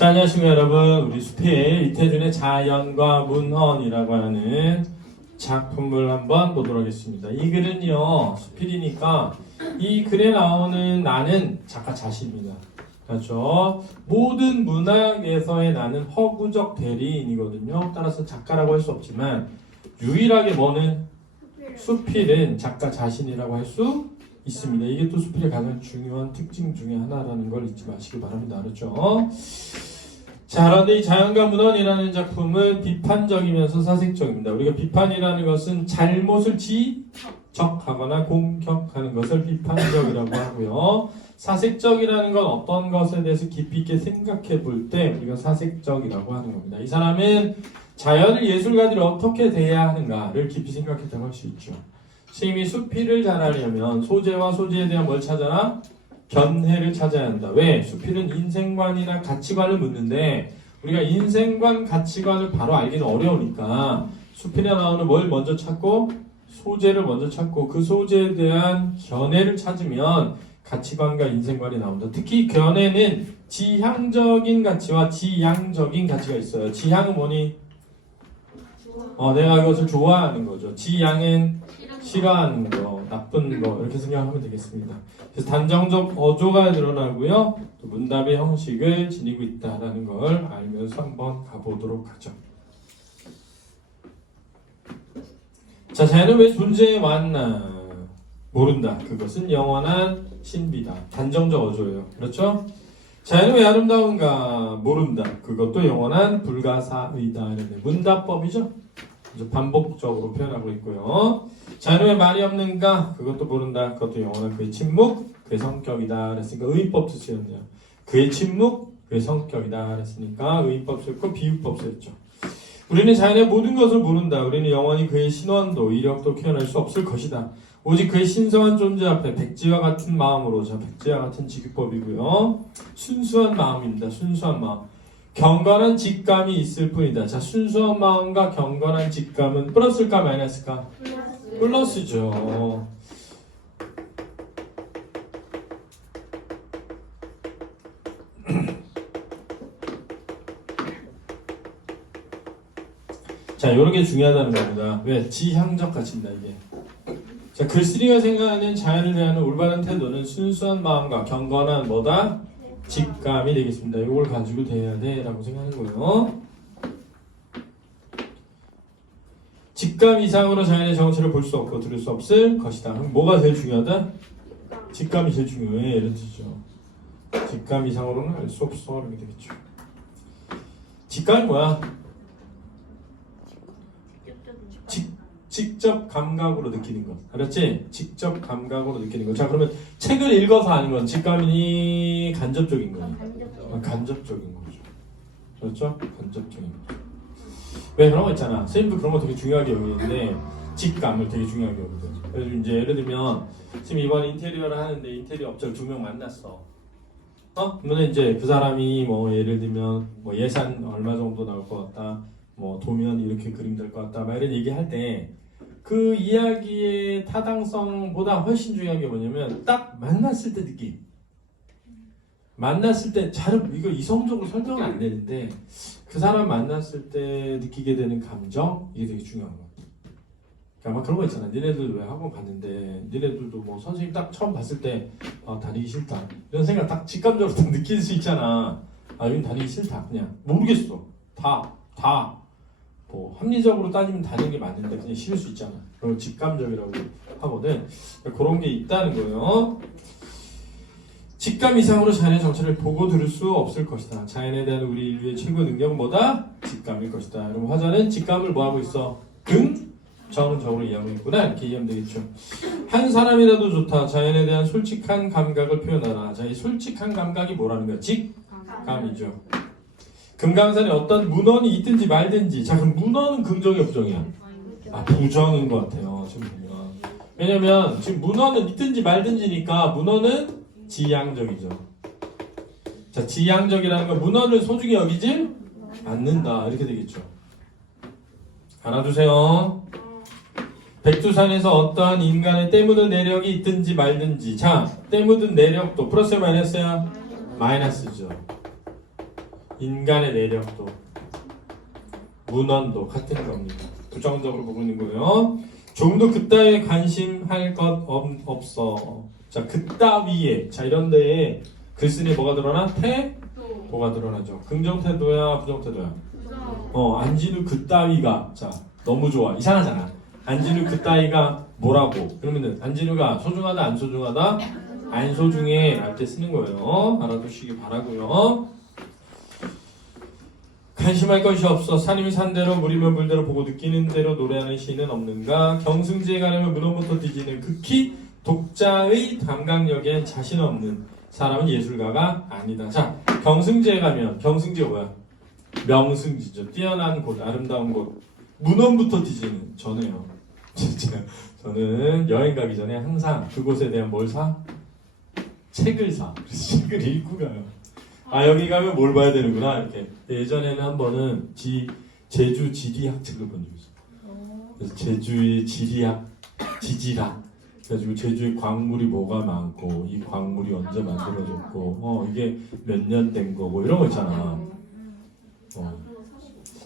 자, 안녕하십니까 여러분. 우리 숲의 이태준의 자연과 문헌이라고 하는 작품을 한번 보도록 하겠습니다. 이 글은요, 수필이니까 이 글에 나오는 나는 작가 자신입니다. 그렇죠? 모든 문학에서의 나는 허구적 대리인이거든요. 따라서 작가라고 할 수 없지만 유일하게 뭐는 수필은 작가 자신이라고 할 수 있습니다. 이게 또 수필의 가장 중요한 특징 중에 하나라는 걸 잊지 마시기 바랍니다. 그렇죠? 자, 그런데 이 자연과 문헌이라는 작품은 비판적이면서 사색적입니다. 우리가 비판이라는 것은 잘못을 지적하거나 공격하는 것을 비판적이라고 하고요. 사색적이라는 건 어떤 것에 대해서 깊이 있게 생각해 볼 때 우리가 사색적이라고 하는 겁니다. 이 사람은 자연을 예술가들이 어떻게 대해야 하는가를 깊이 생각했다고 할 수 있죠. 선생님이 수필을 잘하려면 소재와 소재에 대한 뭘 찾아라? 견해를 찾아야 한다. 왜? 수필은 인생관이나 가치관을 묻는데 우리가 인생관, 가치관을 바로 알기는 어려우니까 수필에 나오는 뭘 먼저 찾고 소재를 먼저 찾고 그 소재에 대한 견해를 찾으면 가치관과 인생관이 나온다. 특히 견해는 지향적인 가치와 지양적인 가치가 있어요. 지향은 뭐니? 내가 그것을 좋아하는 거죠. 지양은 싫어하는 거, 나쁜 거 이렇게 생각하면 되겠습니다. 그래서 단정적 어조가 드러나고요. 또 문답의 형식을 지니고 있다라는 걸 알면서 한번 가보도록 하죠. 자, 자연은 왜 존재해 왔나? 모른다. 그것은 영원한 신비다. 단정적 어조예요. 그렇죠? 자연은 왜 아름다운가? 모른다. 그것도 영원한 불가사의다. 문답법이죠. 반복적으로 표현하고 있고요. 자연은 왜 말이 없는가? 그것도 모른다. 그것도 영원한 그의 침묵, 그의 성격이다. 그랬으니까 의인법도 쓰였네요. 그의 침묵, 그의 성격이다. 그랬으니까 의인법 쓰였고 비유법 쓰였죠. 우리는 자연의 모든 것을 모른다. 우리는 영원히 그의 신원도, 이력도 표현할 수 없을 것이다. 오직 그의 신성한 존재 앞에 백지와 같은 마음으로, 자, 백지와 같은 직유법이고요. 순수한 마음입니다. 순수한 마음. 경건한 직감이 있을 뿐이다. 자, 순수한 마음과 경건한 직감은 플러스일까 마이너스일까? 플러스죠. 자, 요런 게 중요하다는 겁니다. 왜? 지향적 가치입니다, 이게. 자, 글쓰리가 생각하는 자연을 대한 올바른 태도는 순수한 마음과 경건한 뭐다? 직감이 되겠습니다. 이걸 가지고 돼야 돼 라고 생각하는 거예요. 직감 이상으로 자연의 정체를 볼 수 없고 들을 수 없을 것이다. 그럼 뭐가 제일 중요하다? 직감이 제일 중요해. 이런 뜻이죠. 직감 이상으로는 알 수 없어. 이렇게 되겠죠. 직감이 뭐야? 직접 감각으로 느끼는 것. 알았지? 직접 감각으로 느끼는 것. 자, 그러면 책을 읽어서 아는 건 직감이니 간접적인 거니? 간접적인 거죠. 그렇죠? 간접적인 거죠. 왜 그런 거 있잖아. 선생님도 그런 거 되게 중요하게 여기는데 직감을 되게 중요하게 여기거든요. 그래서 이제 예를 들면 선생님 이번에 인테리어를 하는데 인테리어 업자를 2명 만났어. 그러면 이제 그 사람이 뭐 예를 들면 뭐 예산 얼마 정도 나올 것 같다. 뭐 도면 이렇게 그림 될 것 같다. 막 이런 얘기할 때 그 이야기의 타당성보다 훨씬 중요한 게 뭐냐면 딱 만났을 때 느낌. 만났을 때 잘 이거 이성적으로 설명은 안 되는데 그 사람 만났을 때 느끼게 되는 감정 이게 되게 중요한 거 같아요. 그러니까 막 그런 거 있잖아. 니네들 왜 학원 갔는데 니네들도 뭐 선생님 딱 처음 봤을 때 다니기 싫다 이런 생각 딱 직감적으로 딱 느낄 수 있잖아. 여긴 다니기 싫다. 그냥 모르겠어. 다 뭐 합리적으로 따지면 다니는 게 맞는데 그냥 싫을 수 있잖아. 그걸 직감적이라고 하거든. 그런 게 있다는 거예요. 직감 이상으로 자연의 정체를 보고 들을 수 없을 것이다. 자연에 대한 우리 인류의 최고 능력은 뭐다? 직감일 것이다. 여러분 화자는 직감을 뭐하고 있어? 긍정적으로 이해하고 있구나. 이렇게 이해하면 되겠죠. 한 사람이라도 좋다. 자연에 대한 솔직한 감각을 표현하라. 자, 이 솔직한 감각이 뭐라는 거야? 직감이죠. 금강산에 어떤 문헌이 있든지 말든지. 자, 그럼 문헌은 긍정이야 부정이야? 부정인 것 같아요. 지금 보면. 왜냐면 지금 문헌은 있든지 말든지니까 문헌은 지향적이죠. 자, 지향적이라는 건 문헌을 소중히 여기지 않는다. 이렇게 되겠죠. 알아두세요. 백두산에서 어떠한 인간의 때 묻은 내력이 있든지 말든지. 자, 때 묻은 내력도 플러스야 마이너스야? 마이너스죠. 인간의 내력도 문헌도 같은 겁니다. 부정적으로 보고 있는 거예요. 조금도 그따위에 관심할 것 없어. 자, 그따위에 자 이런 데에 글쓴이에 뭐가 드러나? 태도가 드러나죠. 긍정태도야 부정태도야? 안진우 그따위가 자 너무 좋아. 이상하잖아. 안진우 그따위가 뭐라고? 그러면은 안진우가 소중하다 안 소중하다? 안 소중해 할 때 쓰는 거예요. 알아두시기 바라고요. 관심할 것이 없어 산이면 산대로 물이면 물대로 보고 느끼는 대로 노래하는 시인은 없는가? 경승지에 가려면 문헌부터 뒤지는 극히 독자의 감각력엔 자신 없는 사람은 예술가가 아니다. 자, 경승지에 가면 경승지가 뭐야? 명승지죠. 뛰어난 곳, 아름다운 곳. 문헌부터 뒤지는 저네요. 진짜 저는 여행 가기 전에 항상 그곳에 대한 뭘 사? 책을 사. 그래서 책을 읽고 가요. 아 여기 가면 뭘 봐야 되는구나 이렇게. 예전에는 한 번은 제주 지리학 책을 본 적이 있어요. 그래서 제주의 지리학, 지질학. 그래가지고 제주의 광물이 뭐가 많고 이 광물이 언제 만들어졌고 이게 몇 년 된 거고 이런 거 있잖아.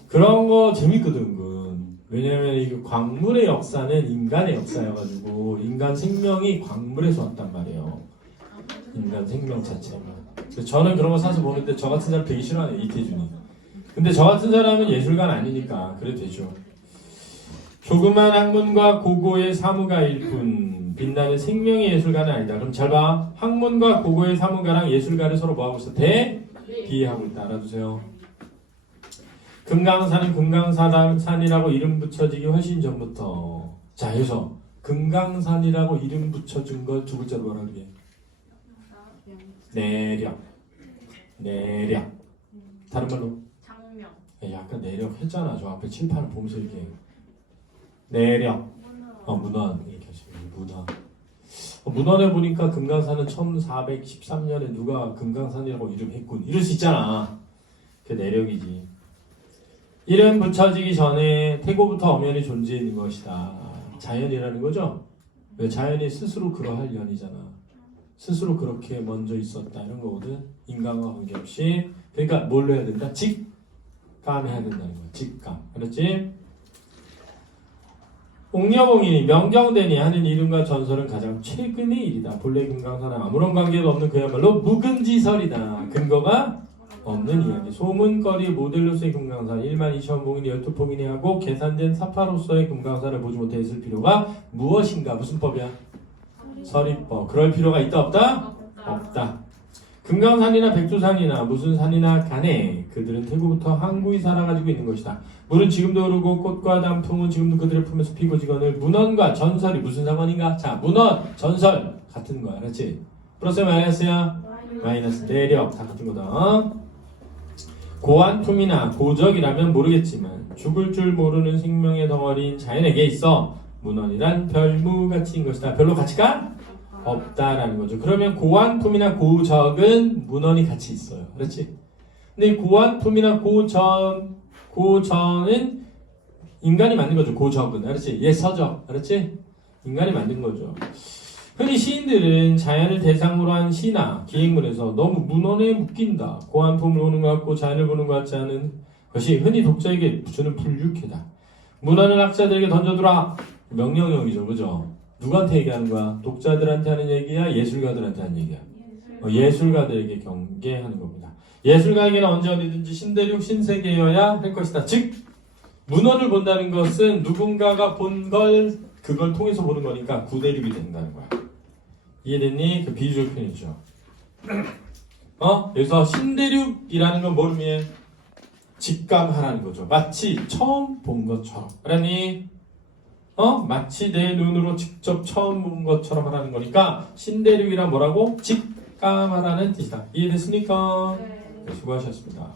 그런 거 재밌거든. 은근. 왜냐면 이 광물의 역사는 인간의 역사여가지고 인간 생명이 광물에서 왔단 말이에요. 인간 생명 자체가. 그래서 저는 그런 거 사서 보는데 저 같은 사람 되게 싫어하네 이태준이. 근데 저 같은 사람은 예술가는 아니니까 그래도 되죠. 조그만 학문과 고고의 사무가일 뿐 빛나는 생명의 예술가는 아니다. 그럼 잘 봐. 학문과 고고의 사무가랑 예술가를 서로 뭐하고 있어? 비하고 있다. 알아두세요. 금강산은 금강산이라고 이름 붙여지기 훨씬 전부터. 자 여기서 금강산이라고 이름 붙여준 걸 두 글자로 뭐라 그러게? 내력. 다른 말로? 장명. 약간 내력 했잖아. 저 앞에 칠판을 보면서 이렇게. 내력. 문헌. 이렇게 하시면 문헌. 문헌에 보니까 금강산은 1413년에 누가 금강산이라고 이름했군. 이럴 수 있잖아. 그게 내력이지. 이름 붙여지기 전에 태고부터 엄연히 존재했는 것이다. 자연이라는 거죠. 왜 자연이 스스로 그러할 연이잖아. 스스로 그렇게 먼저 있었다 이런 거거든. 인간과 관계없이. 그러니까 뭘로 해야 된다? 직감해야 된다는 거야. 직감. 알았지? 옥녀봉이 명경대니 하는 이름과 전설은 가장 최근의 일이다. 본래 금강산은 아무런 관계도 없는 그야말로 묵은지설이다. 근거가 없는 이야기. 소문거리 모델로서의 금강산 12,000봉인이 12봉인이 하고 계산된 사파로서의 금강산을 보지 못해 있을 필요가 무엇인가? 무슨 법이야? 서리법. 그럴 필요가 있다 없다? 없다. 금강산이나 백두산이나 무슨 산이나 간에 그들은 태고부터 항구히 살아가지고 있는 것이다. 물은 지금도 흐르고 꽃과 단풍은 지금도 그들의 품에서 피고 지거늘. 문헌과 전설이 무슨 상관인가? 자, 문헌, 전설 같은 거야. 그렇지? 플러스 마이너스야? 마이너스. 내력 다 같은 거다. 고안품이나 고적이라면 모르겠지만 죽을 줄 모르는 생명의 덩어리인 자연에게 있어 문헌이란 별무가치인 것이다. 별로 가치가 없다라는 거죠. 그러면 고안품이나 고적은 문헌이 같이 있어요. 그렇지? 근데 고안품이나 고전은 인간이 만든 거죠. 고적은. 알았지? 서적. 알았지? 인간이 만든 거죠. 흔히 시인들은 자연을 대상으로 한 시나 기행문에서 너무 문헌에 묶인다. 고안품을 보는 것 같고 자연을 보는 것 같지 않은 것이 흔히 독자에게 주는 불육해다. 문헌을 학자들에게 던져두라. 명령형이죠. 그죠? 누구한테 얘기하는 거야? 독자들한테 하는 얘기야? 예술가들한테 하는 얘기야? 예술가들에게 경계하는 겁니다. 예술가에게는 언제 어디든지 신대륙 신세계여야 할 것이다. 즉 문헌을 본다는 것은 누군가가 본 걸 그걸 통해서 보는 거니까 구대륙이 된다는 거야. 이해됐니? 그 비주얼 표현이죠. 여기서 신대륙이라는 건 뭘 의미해? 직감하라는 거죠. 마치 처음 본 것처럼. 알았니? 마치 내 눈으로 직접 처음 본 것처럼 하라는 거니까 신대륙이란 뭐라고? 직감하라는 뜻이다. 이해됐습니까? 네. 네, 수고하셨습니다.